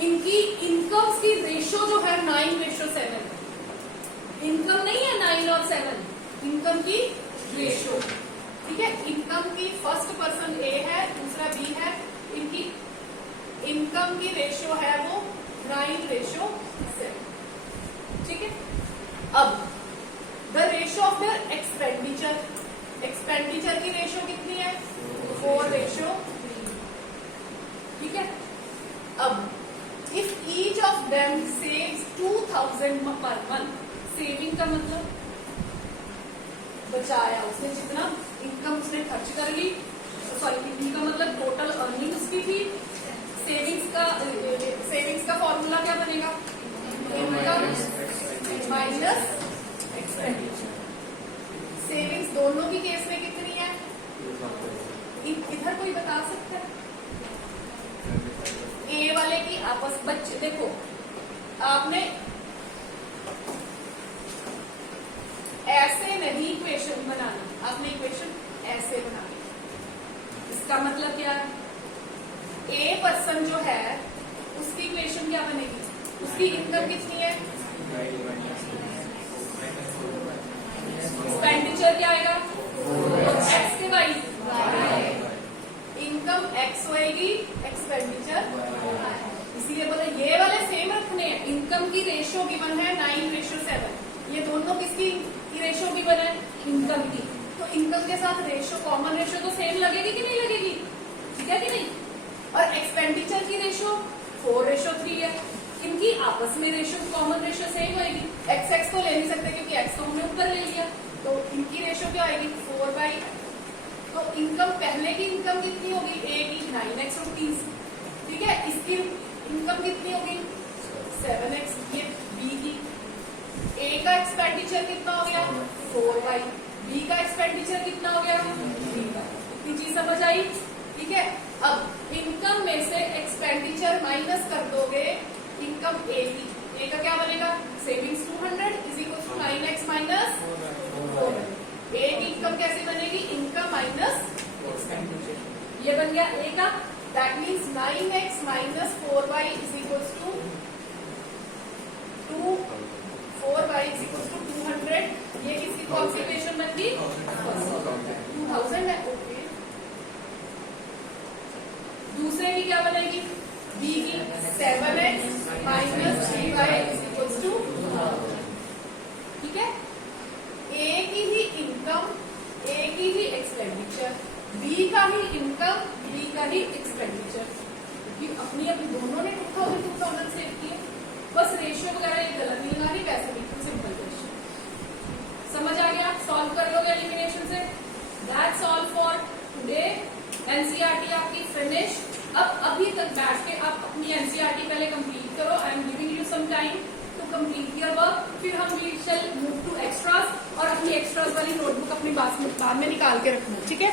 इनकी इनकम की रेशो जो है 9:7, इनकम नहीं है 9 और 7, इनकम की रेशो, ठीक है। इनकम की फर्स्ट पर्सन ए है, दूसरा बी है, इनकी इनकम की रेशो है वो 9:7, ठीक है। अब the ratio of their expenditure, expenditure की रेशो कितनी है 4:3, ठीक है। अब if each of them saves 2000 per month, saving का मतलब बचाया उसने, जितना इनकम उसने खर्च कर ली, सॉरी इनकम मतलब टोटल अर्निंग उसकी थी, सेविंग्स का फॉर्मूला क्या बनेगा, इनकम माइनस एक्सपेंडिचर। सेविंग्स दोनों की केस में कितनी है, इधर कोई बता सकता है, ए वाले की आपस बच्चे देखो, आपने ऐसे नहीं इक्वेशन बनाना, आपने इक्वेशन ऐसे बनानी। इसका मतलब क्या है, ए पर्सन जो है उसकी इक्वेशन क्या बनेगी, उसकी इनकम कितनी है, एक्सपेंडिचर क्या आएगा एक्स के वाई, इनकम एक्स होएगी, एक्सपेंडिचर, इसीलिए बोला ये वाले सेम रखने हैं। इनकम की रेशो गिवन है 9:7, ये दोनों किसकी रेशो गिवन है, इनकम की, तो इनकम के साथ रेशो कॉमन रेशो तो सेम लगेगी कि नहीं लगेगी, ठीक है कि नहीं। और एक्सपेंडिचर की रेशो 4:3 है, इनकी आपस में रेशो कॉमन रेशो सेम होगी, एक्स एक्स तो ले नहीं सकते क्योंकि एक्स तो हमने ऊपर ले लिया, तो इनकी रेशो क्या आएगी 4/, तो इनकम पहले की इनकम कितनी होगी ए की 9x रुपीज, ठीक है, इसकी इनकम कितनी होगी 7x, ये बी की, ए का एक्सपेंडिचर कितना हो गया 4/, बी का एक्सपेंडिचर कितना हो गया 3/, इतनी चीज समझ आई, ठीक है। अब इनकम में से एक्सपेंडिचर माइनस कर दोगे इनकम ए की, ए का क्या बनेगा, savings 200 is equal to 9x minus 4, A की इनकम कैसे बनेगी, इनकम माइनस एक्सपेंडिचर, ये बन गया ए का, that means 9x minus 4y is equal to 4y is equal to 200, ये किसकी कौन सी इक्वेशन बन गई 2000 है, ओके। दूसरे की क्या बनेगी, बी की 7x minus 3y is equal to 2000, ठीक है। ए की ही इनकम, ए की ही एक्सपेंडिचर, बी का ही इनकम, बी का ही एक्सपेंडिचर, क्योंकि अपनी अपनी दोनों ने 2000 सेव किए, बस रेशियो वगैरह ये गलत नहीं लगा रही, वैसे बिल्कुल सिंपल रेशियो, समझ आ गया, सॉल्व कर लोगे एलिमिनेशन से। That's all for today, NCERT आपकी फिनिश। अब अभी तक बैठ के आप अपनी एनसीईआरटी पहले कंप्लीट करो, I am giving you some time to complete your work, फिर हम we shall move to extras, और अपनी एक्स्ट्रास वाली नोटबुक अपनी बाद में निकाल के रखना, ठीक है।